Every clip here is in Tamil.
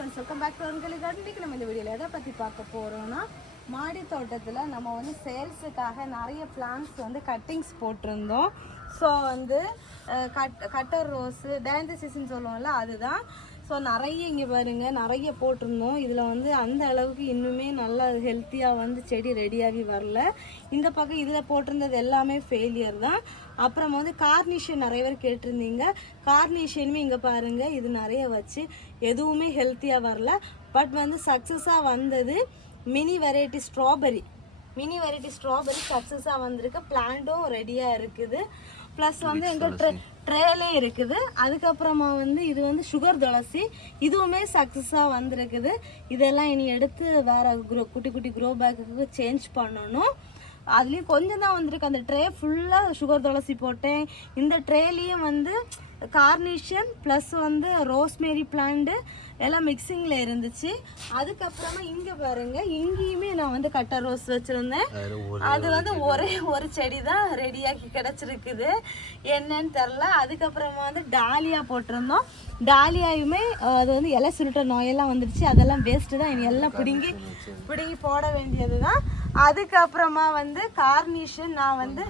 ஃப்ரெண்ட்ஸ், வெல்கம் பேக் டு அன்கலி கார்டன். இன்னைக்கு நம்ம இந்த வீடியோவில் எதை பற்றி பார்க்க போகிறோம்னா, மாடி தோட்டத்தில் நம்ம வந்து சேல்ஸுக்காக நிறைய பிளான்ட்ஸ் வந்து கட்டிங்ஸ் போட்டிருந்தோம். ஸோ வந்து கட்டர் ரோஸு டேந்தசிஸ்ன்னு சொல்லுவோம்ல, அதுதான். ஸோ நிறைய இங்கே பாருங்கள் நிறைய போட்டிருந்தோம். இதில் வந்து அந்த அளவுக்கு இன்னுமே நல்லா ஹெல்த்தியாக வந்து செடி ரெடியாகி வரல. இந்த பக்கம் இதில் போட்டிருந்தது எல்லாமே ஃபெயிலியர் தான். அப்புறம் வந்து கார்னிஷன் நிறைய பேர் கேட்டிருந்தீங்க. கார்னிஷனுமே இங்கே பாருங்கள், இது நிறைய வச்சு எதுவுமே ஹெல்த்தியாக வரல. பட் வந்து சக்ஸஸாக வந்தது mini variety strawberry. Mini variety strawberry சக்ஸஸாக வந்திருக்கு. பிளான்ட்டும் ரெடியாக இருக்குது. ப்ளஸ் வந்து எங்கள் ட்ரேலே இருக்குது. அதுக்கப்புறமா வந்து இது வந்து சுகர் துளசி, இதுவுமே சக்ஸஸாக வந்திருக்குது. இதெல்லாம் இனி எடுத்து வேறு குட்டி குட்டி க்ரோ பேக்குக்கு சேஞ்ச் பண்ணணும். அதுலேயும் கொஞ்சம் தான் வந்திருக்கு. அந்த ட்ரே ஃபுல்லாக சுகர் துளசி போட்டேன். இந்த ட்ரேலேயும் வந்து கார்னிஷன் ப்ளஸ் வந்து ரோஸ்மேரி பிளான்ட்டு எல்லாம் மிக்சிங்கில் இருந்துச்சு. அதுக்கப்புறமா இங்கே பாருங்கள், இங்கேயுமே நான் வந்து கட்டர் ரோஸ் வச்சுருந்தேன். அது வந்து ஒரே ஒரு செடி தான் ரெடியாகி கிடச்சிருக்குது, என்னன்னு தெரில. அதுக்கப்புறமா வந்து டாலியா போட்டிருந்தோம். டாலியாயுமே அது வந்து இலை சுருட்ட நோயெல்லாம் வந்துடுச்சு. அதெல்லாம் வேஸ்ட்டு தான், இனி எல்லாம் பிடுங்கி போட வேண்டியது தான். அதுக்கப்புறமா வந்து கார்னிஷன் நான் வந்து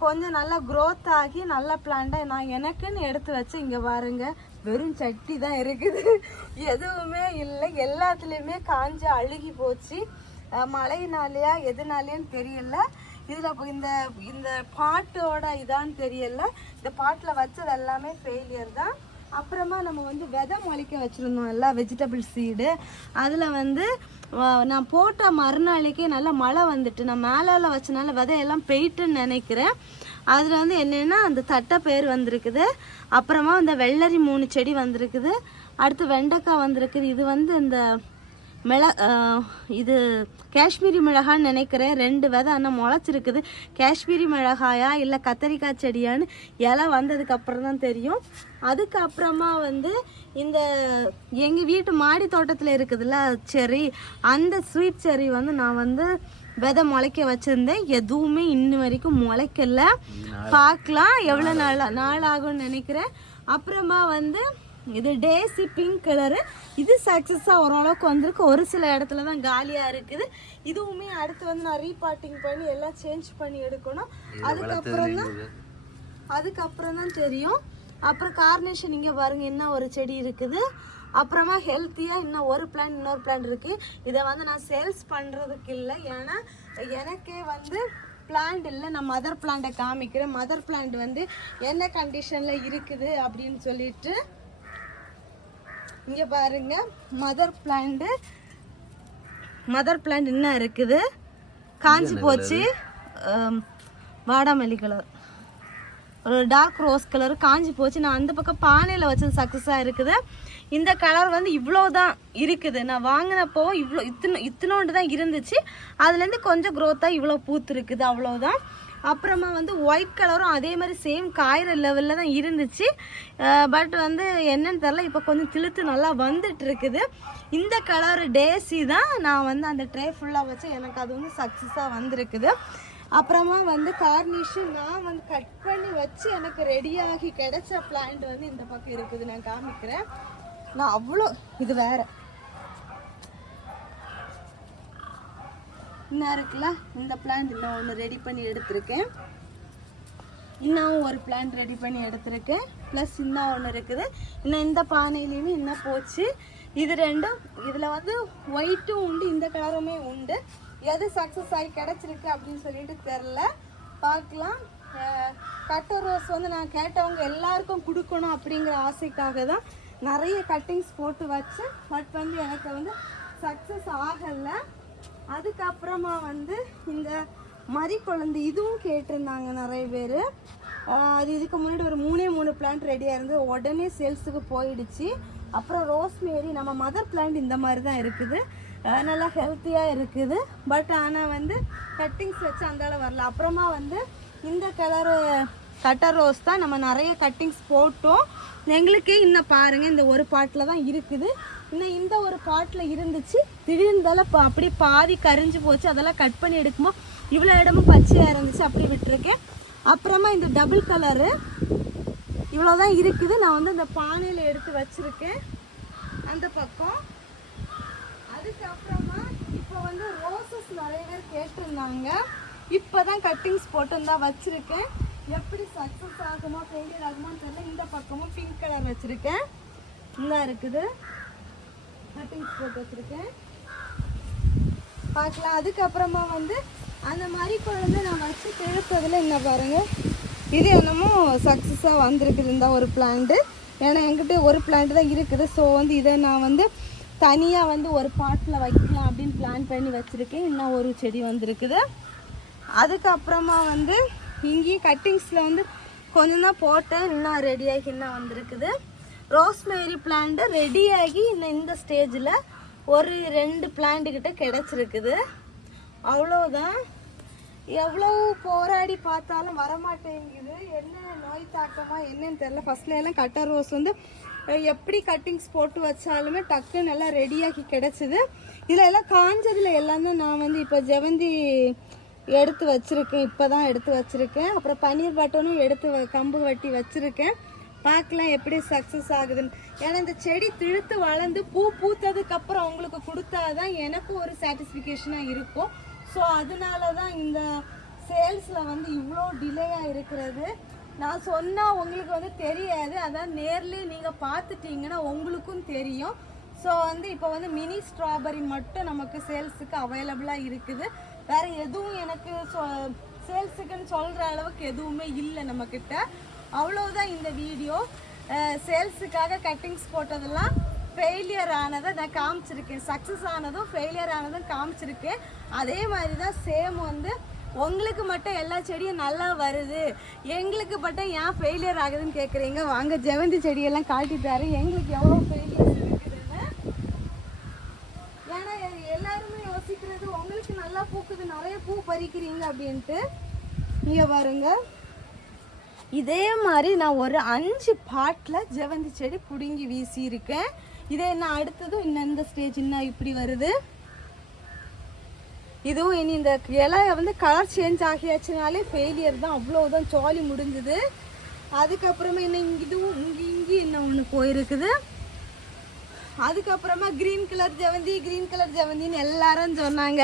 கொஞ்சம் நல்லா க்ரோத் ஆகி நல்ல பிளான்ட்டாக நான் எனக்குன்னு எடுத்து வச்சு இங்கே பாருங்க, வெறும் சட்டி தான் இருக்குது, எதுவுமே இல்லை. எல்லாத்துலேயுமே காஞ்சு அழுகி போச்சு. மழையினாலையா எதுனாலேன்னு தெரியல. இதில் இந்த இந்த பாட்டோட இதான்னு தெரியல. இந்த பாட்டில் வச்சது எல்லாமே ஃபெயிலியர் தான். அப்புறமா நம்ம வந்து விதை முளைக்க வச்சுருந்தோம் எல்லா வெஜிடபிள் சீடு. அதில் வந்து நான் போட்ட மறுநாளைக்கே நல்லா மழை வந்துட்டு, நான் மேலே வச்சனால விதையெல்லாம் போயிட்டுன்னு நினைக்கிறேன். அதில் வந்து என்னென்னா அந்த தட்டை பேர் வந்திருக்குது. அப்புறமா இந்த வெள்ளரி 3 செடி வந்திருக்குது. அடுத்து வெண்டைக்காய் வந்திருக்குது. இது வந்து இந்த இது காஷ்மீரி மிளகான்னு நினைக்கிறேன். 2 விதை ஆனால் முளைச்சிருக்குது. காஷ்மீரி மிளகாயா இல்லை கத்தரிக்காய் செடியான்னு இலை வந்ததுக்கப்புறம் தான் தெரியும். அதுக்கப்புறமா வந்து இந்த எங்கள் வீட்டு மாடி தோட்டத்தில் இருக்குதுல்ல செரி, அந்த ஸ்வீட் செரி வந்து நான் வந்து விதை முளைக்க வச்சுருந்தேன். எதுவுமே இன்னும் வரைக்கும் முளைக்கல. பார்க்கலாம் எவ்வளோ நாள் ஆகும்னு நினைக்கிறேன். அப்புறமா வந்து இது டேசி பிங்க் கலரு. இது சக்ஸஸாக ஓரளவுக்கு வந்திருக்கு. ஒரு சில இடத்துல தான் காலியாக இருக்குது. இதுவுமே அடுத்து வந்து நான் ரீபாட்டிங் பண்ணி எல்லாம் சேஞ்ச் பண்ணி எடுக்கணும். அதுக்கப்புறம் தான் தெரியும். அப்புறம் கார்னேஷன் இங்கே பாருங்கள், இன்னும் ஒரு செடி இருக்குது. அப்புறமா ஹெல்த்தியாக இன்னும் ஒரு பிளான்ட், இன்னொரு பிளான்ட் இருக்குது. இதை வந்து நான் சேல்ஸ் பண்ணுறதுக்கு இல்லை, ஏன்னா எனக்கே வந்து பிளான்ட் இல்லை. நான் மதர் பிளான்ட்டை காமிக்கிறேன். மதர் பிளான்ட் வந்து என்ன கண்டிஷனில் இருக்குது அப்படின்னு சொல்லிட்டு இங்கே பாருங்க. மதர் பிளான்ட் இன்னும் இருக்குது, காஞ்சி போச்சு. வாடாமல்லி கலர், ஒரு டார்க் ரோஸ் கலர் காஞ்சி போச்சு. நான் அந்த பக்கம் பானையில் வச்சது சக்ஸஸாக இருக்குது. இந்த கலர் வந்து இவ்வளோ தான் இருக்குது. நான் வாங்கினப்போ இத்தனோண்டு தான் இருந்துச்சு. அதுலேருந்து கொஞ்சம் க்ரோத்தாக இவ்வளோ பூத்து இருக்குது, அவ்வளோதான். அப்புறமா வந்து ஒயிட் கலரும் அதே மாதிரி சேம் காயிற லெவலில் தான் இருந்துச்சு. பட் வந்து என்னன்னு தெரில, இப்போ கொஞ்சம் திழுத்து நல்லா வந்துட்டு இருக்குது. இந்த கலர் டேசி தான் நான் வந்து அந்த ட்ரே ஃபுல்லாக வச்சு எனக்கு அது வந்து சக்ஸஸாக வந்திருக்குது. அப்புறமா வந்து கார்னிஷன் நான் வந்து கட் பண்ணி வச்சு எனக்கு ரெடியாகி கிடைச்ச பிளான்ட் வந்து இந்த பக்கம் இருக்குது. நான் காமிக்கிறேன். நான் அவ்வளோ இது வேற இன்னும் இருக்குல்ல, இந்த பிளான்ட் இன்னும் ஒன்று ரெடி பண்ணி எடுத்திருக்கேன். இன்னும் ஒரு பிளான்ட் ரெடி பண்ணி எடுத்திருக்கேன். ப்ளஸ் இன்னும் ஒன்று இருக்குது. இன்னும் இந்த பானையிலையுமே இன்னும் போச்சு. இது ரெண்டும், இதில் வந்து ஒயிட்டும் உண்டு, இந்த கலருமே உண்டு. எது சக்ஸஸ் ஆகி கிடச்சிருக்கு அப்படின்னு சொல்லிட்டு தெரில, பார்க்கலாம். கட்டர் ரோஸ் வந்து நான் கேட்டவங்க எல்லாருக்கும் கொடுக்கணும் அப்படிங்கிற ஆசைக்காக தான் நிறைய கட்டிங்ஸ் போட்டு வச்சு, பட் வந்து எனக்கு வந்து சக்ஸஸ் ஆகலை. அதுக்கப்புறமா வந்து இந்த மரி குழந்தை, இதுவும் கேட்டிருந்தாங்க நிறைய பேர். அது இதுக்கு முன்னாடி ஒரு 3 பிளான்ட் ரெடியாக இருந்து உடனே சேல்ஸுக்கு போயிடுச்சு. அப்புறம் ரோஸ்மேரி, நம்ம மதர் பிளான்ட் இந்த மாதிரி தான் இருக்குது, நல்லா ஹெல்த்தியாக இருக்குது. பட் ஆனால் வந்து கட்டிங்ஸ் வச்சு அந்தால வரல. அப்புறமா வந்து இந்த கலரு கட்டர் ரோஸ் தான் நம்ம நிறைய கட்டிங்ஸ் போட்டோம். எங்களுக்கே இன்னும் பாருங்கள், இந்த ஒரு பாட்டில் தான் இருக்குது. இன்னும் இந்த ஒரு பாட்டில் இருந்துச்சு, திடீர்னு அப்படி பாதி கரிஞ்சு போச்சு. அதெல்லாம் கட் பண்ணி எடுக்கும்போது இவ்வளோ இடமும் பச்சையாக இருந்துச்சு, அப்படி விட்டுருக்கேன். அப்புறமா இந்த டபுள் கலரு இவ்வளோ தான் இருக்குது. நான் வந்து இந்த பானையில் எடுத்து வச்சுருக்கேன். அந்த பக்கம் போட்டிருந்தாங்க. இப்போதான் கட்டிங்ஸ் போட்டு வச்சுருக்கேன். எப்படி சக்ஸஸ் ஆகுமா ஃபெயிலியர் ஆகுமான்னு தெரியல. இந்த பக்கமும் பிங்க் கலர் வச்சுருக்கேன். இந்த இருக்குது கட்டிங்ஸ் போட்டு வச்சுருக்கேன், பார்க்கலாம். அதுக்கப்புறமா வந்து அந்த மாதிரி குழந்தை நான் வச்சு கிழப்பதில் என்ன பாருங்கள், இது என்னமோ சக்ஸஸாக வந்திருக்குது இந்த ஒரு பிளான்ட்டு. ஏன்னா என்கிட்ட ஒரு பிளான்ட் தான் இருக்குது. ஸோ வந்து இதை நான் வந்து தனியாக வந்து ஒரு பாட்டில் வைக்கலாம் அப்படின்னு பிளான் பண்ணி வச்சுருக்கேன். இன்னும் ஒரு செடி வந்திருக்குது. அதுக்கப்புறமா வந்து இங்கேயும் கட்டிங்ஸில் வந்து கொஞ்சம் தான் போட்டேன், இன்னும் ரெடியாகி இன்னும் வந்திருக்குது. ரோஸ்மேரி பிளான்ட்டு ரெடியாகி இன்னும் இந்த ஸ்டேஜில் ஒரு 2 பிளான்ட்டுக்கிட்ட கிடச்சிருக்குது. அவ்வளோதான். எவ்வளோ போராடி பார்த்தாலும் வரமாட்டேங்குது. என்ன நோய் தாக்கமா என்னன்னு தெரில. ஃபஸ்ட்ல எல்லாம் கட்டர் ரோஸ் வந்து எப்படி கட்டிங்ஸ் போட்டு வச்சாலுமே டக்குன்னு நல்லா ரெடியாகி கிடச்சிது. இதில் எல்லாம் காஞ்சதில் எல்லாம் தான் நான் வந்து இப்போ ஜெவந்தி எடுத்து வச்சுருக்கேன். இப்போ தான் எடுத்து வச்சுருக்கேன். அப்புறம் பன்னீர் பட்டனும் எடுத்து கம்பு வெட்டி வச்சுருக்கேன். பார்க்கலாம் எப்படி சக்ஸஸ் ஆகுதுன்னு. ஏன்னா இந்த செடி திழுத்து வளர்ந்து பூ பூத்ததுக்கப்புறம் அவங்களுக்கு கொடுத்தா தான் எனக்கு ஒரு சாட்டிஸ்ஃபிகேஷனாக இருக்கும். ஸோ அதனால தான் இந்த சேல்ஸில் வந்து இவ்வளோ டிலேயாக இருக்கிறது. நான் சொன்னால் உங்களுக்கு வந்து தெரியாது, அதான் நேர்லேயே நீங்கள் பார்த்துட்டீங்கன்னா உங்களுக்கும் தெரியும். ஸோ வந்து இப்போ வந்து மினி ஸ்ட்ராபெரி மட்டும் நமக்கு சேல்ஸுக்கு அவைலபிளாக இருக்குது. வேறு எதுவும் எனக்கு சேல்ஸுக்குன்னு சொல்கிற அளவுக்கு எதுவுமே இல்லை நம்மக்கிட்ட. அவ்வளோதான் இந்த வீடியோ. சேல்ஸுக்காக கட்டிங்ஸ் போட்டதெல்லாம் ஃபெயிலியர் ஆனதை நான் காமிச்சிருக்கேன். சக்ஸஸ் ஆனதும் ஃபெயிலியர் ஆனதும் காமிச்சிருக்கேன். அதே மாதிரி தான் சேம் வந்து உங்களுக்கு மட்டும் எல்லா செடியும் நல்லா வருது, எங்களுக்கு மட்டும் ஏன் ஃபெயிலியர் ஆகுதுன்னு கேட்குறீங்க. வாங்க ஜெவந்தி செடியெல்லாம் காட்டிட்டாரு எங்களுக்கு எவ்வளோ ஃபெயிலியர் இருக்குதுன்னு. ஏன்னா எல்லாருமே யோசிக்கிறது உங்களுக்கு நல்லா பூக்குது, நிறைய பூ பறிக்கிறீங்க அப்படின்ட்டு. இங்கே பாருங்க, இதே மாதிரி நான் ஒரு 5 பாட்டில் ஜெவந்தி செடி பிடுங்கி வீசியிருக்கேன். இதே என்ன அடுத்ததும் இன்னும் இந்த ஸ்டேஜ் இன்னும் இப்படி வருது. இதுவும் இனி இந்த இலை வந்து கலர் சேஞ்ச் ஆகியாச்சுனாலே ஃபெயிலியர் தான், அவ்வளோதான், ஜாலி முடிஞ்சுது. அதுக்கப்புறமா இன்னும் இதுவும் இங்கே இன்னும் ஒன்று போயிருக்குது. அதுக்கப்புறமா க்ரீன் கலர் ஜெவந்தின்னு எல்லாரும் சொன்னாங்க.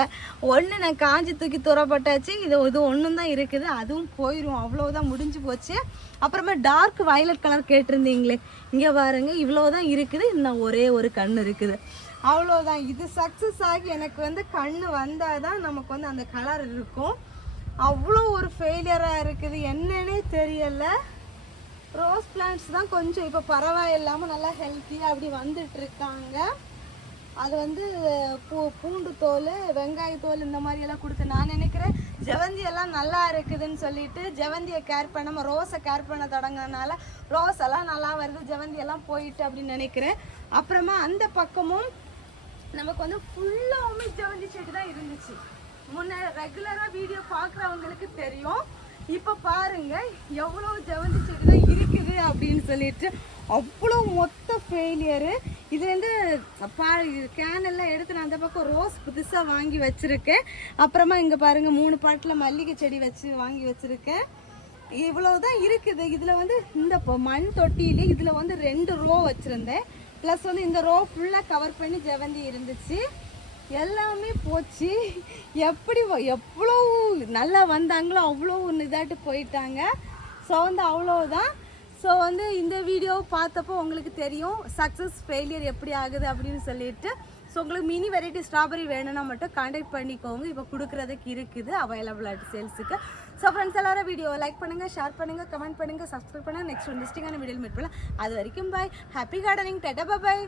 ஒன்று நான் காஞ்சி தூக்கி துறப்பட்டாச்சு. இது ஒன்றும் தான் இருக்குது, அதுவும் போயிடும், அவ்வளோதான், முடிஞ்சு போச்சு. அப்புறமா டார்க் வயலட் கலர் கேட்டிருந்தீங்களே, இங்கே பாருங்க இவ்வளோதான் இருக்குது. இன்னும் ஒரே ஒரு கண் இருக்குது, அவ்வளோதான். இது சக்ஸஸ் ஆகி எனக்கு வந்து கண் வந்தால் தான் நமக்கு வந்து அந்த கலர் இருக்கும். அவ்வளோ ஒரு ஃபெயிலியராக இருக்குது, என்னன்னே தெரியலை. ரோஸ் பிளான்ட்ஸ் தான் கொஞ்சம் இப்போ பரவாயில்லாமல் நல்லா ஹெல்த்தியாக அப்படி வந்துட்டுருக்காங்க. அது வந்து பூண்டு தோல், வெங்காயத்தோல் இந்த மாதிரியெல்லாம் கொடுத்து நான் நினைக்கிறேன் ஜெவந்தி எல்லாம் நல்லா இருக்குதுன்னு சொல்லிட்டு ஜெவந்தியை கேர் பண்ணாமல் ரோஸை கேர் பண்ண தொடங்கினால ரோஸ் எல்லாம் நல்லா வருது, ஜெவந்தி எல்லாம் போயிட்டு அப்படின்னு நினைக்கிறேன். அப்புறமா அந்த பக்கமும் நமக்கு வந்து ஃபுல்லாகவுமே ஜெவந்தி செடி தான் இருந்துச்சு. முன்ன ரெகுலராக வீடியோ பார்க்குறவங்களுக்கு தெரியும். இப்போ பாருங்க எவ்வளோ ஜெவந்தி செடி தான் இருக்குது அப்படின்னு சொல்லிட்டு. அவ்வளோ மொத்த ஃபெயிலியரு. இது வந்து கேனெல்லாம் எடுத்து நான் அந்த பக்கம் ரோஸ் புதுசாக வாங்கி வச்சுருக்கேன். அப்புறமா இங்கே பாருங்கள் 3 பாட்டில் மல்லிகை செடி வச்சு வாங்கி வச்சுருக்கேன். இவ்வளோதான் இருக்குது. இதில் வந்து இந்த மண் தொட்டியிலே இதில் வந்து 2 ரோ வச்சுருந்தேன். ப்ளஸ் வந்து இந்த ரோ ஃபுல்லாக கவர் பண்ணி ஜெவந்தி இருந்துச்சு. எல்லாமே போச்சு. எப்படி எவ்வளோ நல்லா வந்தாங்களோ அவ்வளோ இதாட்டு போயிட்டாங்க. ஸோ வந்து அவ்வளோதான். ஸோ வந்து இந்த வீடியோ பார்த்தப்போ உங்களுக்கு தெரியும் சக்ஸஸ் ஃபெயிலியர் எப்படி ஆகுது அப்படின்னு சொல்லிட்டு. ஸோ உங்களுக்கு மினி வெரைட்டி ஸ்ட்ராபெரி வேணும்னா மட்டும் கான்டாக்ட் பண்ணிக்கோங்க. இப்போ கொடுக்குறதுக்கு இருக்குது அவைலபிள் ஆகிட்டு சேல்ஸுக்கு. ஸோ ஃப்ரெண்ட்ஸ் எல்லாரும் வீடியோ லைக் பண்ணுங்கள், ஷேர் பண்ணுங்கள், கமெண்ட் பண்ணுங்கள், சப்ஸ்கிரைப் பண்ணுங்கள். நெக்ஸ்ட் இன்ட்ரெஸ்டிங்கான வீடியோ மீட் பண்ணலாம். அது வரைக்கும் பாய். Happy gardening. டாடா பாய்.